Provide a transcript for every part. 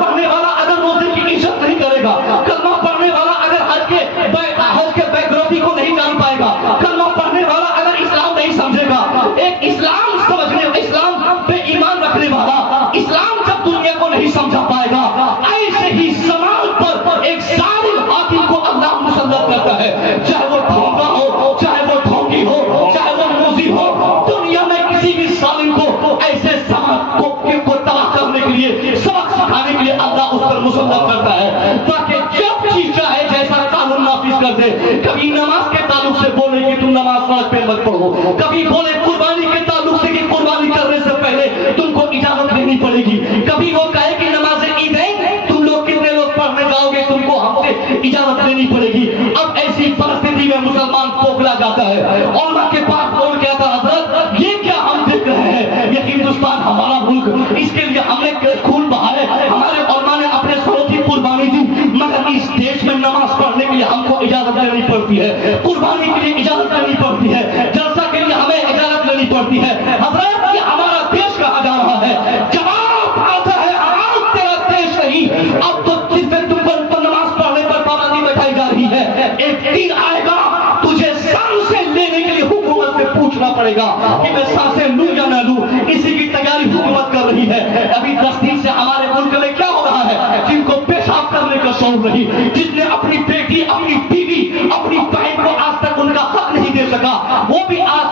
پڑھنے والا اگر روزے کی عزت نہیں کرے گا، کلمہ پڑھنے والا اگر حج کے بیکگراؤنڈ کو نہیں جان پائے گا، کلمہ پڑھنے والا اگر اسلام نہیں سمجھے گا، ایک اسلام سمجھنے، اسلام پہ ایمان رکھنے والا اسلام جب دنیا کو نہیں سمجھا پائے گا، ایسے ہی سماج پر ایک ظالم حاکم کو اللہ مسلط کرتا ہے، چاہے وہ ڈھونگا ہو، چاہے وہ ڈھونگی ہو، چاہے وہ موذی ہو، دنیا میں کسی بھی ظالم کو ایسے سماج کو تباہ کرنے کے لیے، سبق سکھانے کے لیے اللہ اس پر مسلط کرتا ہے، تاکہ جب چیز چاہے جیسا قانون نافذ کر دے۔ کبھی نماز کے تعلق سے بولے کہ تم نماز سڑک پہ مت پڑھو، کبھی بولے قربانی کے تعلق سے کہ قربانی کرنے سے پہلے تم کو اجازت لینی پڑے گی، کبھی وہ کہے کہ نماز عیدین تم لوگ کتنے لوگ پڑھنے جاؤ گے، تم کو ہم سے اجازت لینی پڑے گی۔ اب ایسی پرستھتی میں مسلمان پوکلا جاتا ہے، علماء کے پاس بول کے آتا، حضرت یہ کیا ہم دیکھ رہے ہیں، یہ ہندوستان ہمارا ملک، اس کے لیے ہم نے خون بہائے، ہمارے علماء نے اپنے سروں کی قربانی دی، مگر اس دیش میں نماز پڑھنے کے لیے ہم کو اجازت لینی پڑتی ہے، قربانی کے لیے اجازت لینی پڑتی ہے، جلسہ کے لیے ہمیں اجازت لینی پڑتی ہے۔ حضرت یہ ہمارا دیش کہا جا رہا ہے، جواب آتا ہے آج تیرا دیش نہیں، اب تو صرف تم پر نماز پڑھنے پر پابندی بیٹھائی جا رہی ہے، ایک دن آئے گا تجھے سانسیں لینے کے لیے حکومت سے پوچھنا پڑے گا کہ میں سانسیں لوں یا نہ لوں، اسی کی تیاری حکومت کر رہی ہے۔ ابھی 10 دن سے ہمارے ملک میں کیا ہو رہا ہے، جن کو پیشاب کرنے کا شوق نہیں، جس نے اپنی بیٹی، اپنی بیوی، اپنی بہن کو آج تک ان کا حق نہیں دے سکا، وہ بھی آج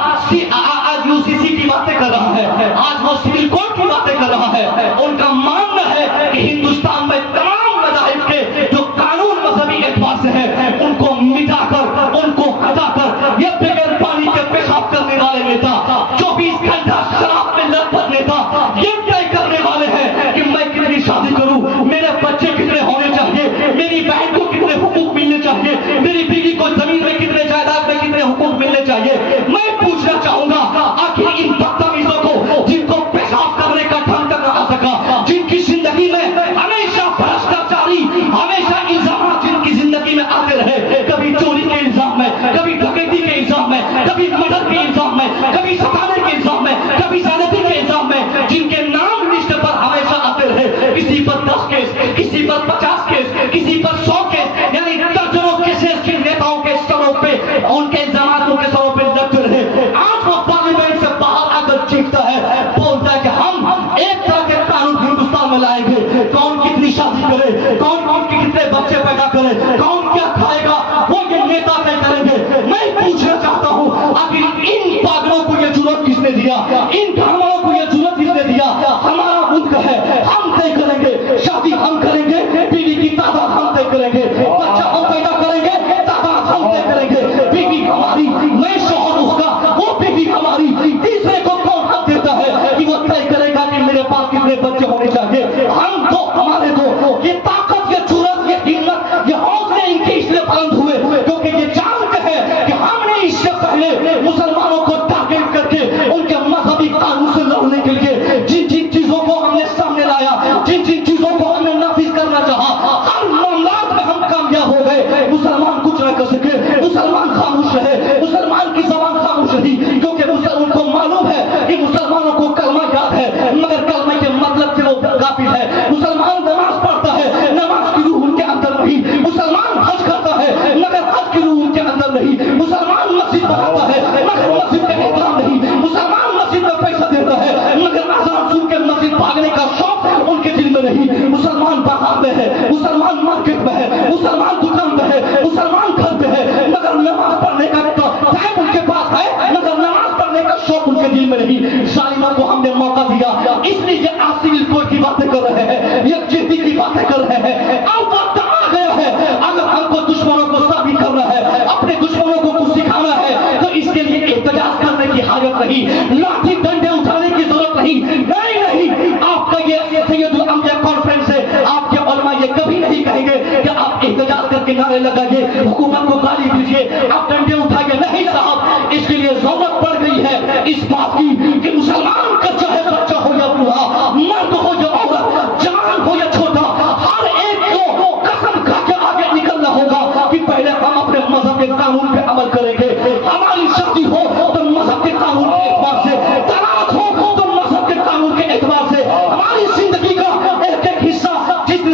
UCC کی باتیں کر رہا ہے، آج وہ سول کوڈ کی باتیں کر رہا ہے۔ ان کا ماننا ہے کہ ہندوستان میں تمام مذاہب کے جو قانون مذہبی اعتبار سے ہے ان کو مٹا کر، ان کو ہٹا کر، یہ بغیر پانی کے پیشاب کرنے والے نیتا، 24 گھنٹہ شراب میں لطپت نیتا، یہ طے کرنے والے ہیں کہ میں کتنی شادی کروں، میرے بچے کتنے ہونے چاہیے، میری بہن کو کتنے حقوق ملنے چاہیے، میری بیوی کو زمین میں کتنے، جائیداد میں کتنے حقوق ملنے چاہیے۔ میں پوچھنا چاہوں گا آخر ان بدتمیزوں کو، جن کو پیشاب کرنے کا ڈھنگ تک نہ آ سکا، جن کی زندگی میں ہمیشہ بھرشٹاچاری، ہمیشہ الزامات جن کی زندگی میں آتے رہے، کبھی چوری کے الزام میں، کبھی ڈکیتی کے الزام میں، کبھی مرڈر کے الزام میں، کبھی ستانے کے الزام میں، کبھی زیادتی کے الزام میں، جن کے نام لسٹ پر ہمیشہ آتے رہے، کسی پر 10 کیس، کسی پر 50 کیس، کسی پر 100 کیس، یعنی درجنوں کیسز جن نیتاؤں کے سروں پہ، ان کے الزامات کے سروں پہ لگتے رہے، آج وہ پارلیمنٹ سے باہر آ کر چیختا ہے، بولتا ہے کہ ہم ایک طرح کے قانون ہندوستان میں لائیں گے، کون کتنی شادی کرے، کون کے کتنے بچے پیدا کرے، کون کیا کھائے گا، وہ یہ نیتا طے کریں گے۔ میں پوچھنا چاہتا ہوں آخر ان پاگلوں کو یہ جرأت کس نے دیا، ان گھرواوں کو یہ جرأت کس نے دیا؟ ہمارا ملک ہے، ہم طے کریں گے، شادی ہم کریں گے، بیوی کی تعداد ہم طے کریں گے، بچہ ہم پیدا کریں گے، تعداد ہم طے کریں گے، بیوی ہماری، میں شوہر اس کا، وہ بیوی ہماری، تیسرے کو کون حق دیتا ہے کہ وہ طے کرے گا کہ میرے پاس کتنے بچے ہونے چاہیے؟ ہم تو ہمارے دو، یہ طاقت، یہ جرأت، یہ ہمت، یہ حوصلے ان کے اس لیے بلند ہوئے کیونکہ یہ جانتے ہیں کہ ہم نے اس سے پہلے مسلمانوں کو ٹارگیٹ کر کے ان کے مذہبی قانون سے لڑنے کے لیے جن جن چیزوں کو ہم نے سامنے لایا، جن جن چیزوں کو ہم نے نافذ کرنا چاہا، ہر معاملات میں ہم کامیاب ہو گئے۔ مسلمان کچھ نہ کر سکے، مسلمان خاموش رہے، مسلمان کی زبان خاموش رہی، کیونکہ ان کو معلوم ہے کہ مسلمانوں کو کلمہ یاد ہے مگر کلمہ کے مطلب سے وہ غافل ہے۔ مسلمان نماز پڑھتا ہے، نماز کی روح ان کے اندر نہیں، مسلمان حج کرتا ہے مگر حج کی روح ان کے اندر نہیں، مسلمان مسجد بناتا ہے مگر مسجد کا احترام نہیں، مسلمان مسجد میں پیسہ دیتا ہے مگر اذان سن کے مسجد بھاگنے کا شوق ان کے دل میں نہیں۔ مسلمان بازار میں ہے، مسلمان مارکیٹ میں ہے، مسلمان دکان میں ہے، مسلمان گھر پہ ہے مگر نماز پڑھنے کا ٹائم ان کے پاس ہے مگر نماز پڑھنے کا شوق ان کے دل میں نہیں۔ ظالموں کو ہم نے موقع دیا، اس لیے آپ سول کوڈ کی باتیں کر رہے ہیں، یکجہتی کی باتیں کر رہے ہیں۔ اب وقت آ گیا ہے، اگر ہم کو دشمنوں کو ثابت کرنا ہے، اپنے دشمنوں کو کچھ سکھانا ہے، تو اس کے لیے احتجاج کرنے کی حاجت نہیں، لاٹھی ڈنڈے اٹھانے کی ضرورت نہیں۔ نہیں، آپ کا یہ سید الانبیاء کانفرنس ہے، آپ کے علماء یہ کبھی نہیں کہیں گے کہ آپ احتجاج کر کے نعرے لگائیے، حکومت کو گالی دیجیے، آپ ڈنڈے اٹھائیے۔ نہیں صاحب، اس کے لیے ضرورت پڑ گئی ہے اس بات کی کہ مسلمان کا چاہے بچہ ہو یا بوڑھا، مرد ہو یا عورت، جوان ہو یا چھوٹا، ہر ایک کو قسم کھا کے آگے نکلنا ہوگا کہ پہلے ہم اپنے مذہب کے قانون پہ عمل کریں گے۔ ہماری شادی ہو تو مذہب کے قانون کے اعتبار سے، طلاق ہو تو مذہب کے قانون کے اعتبار سے، ہماری زندگی کا ایک ایک حصہ جتنے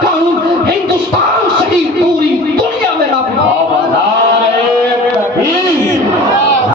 قانون ہندوستان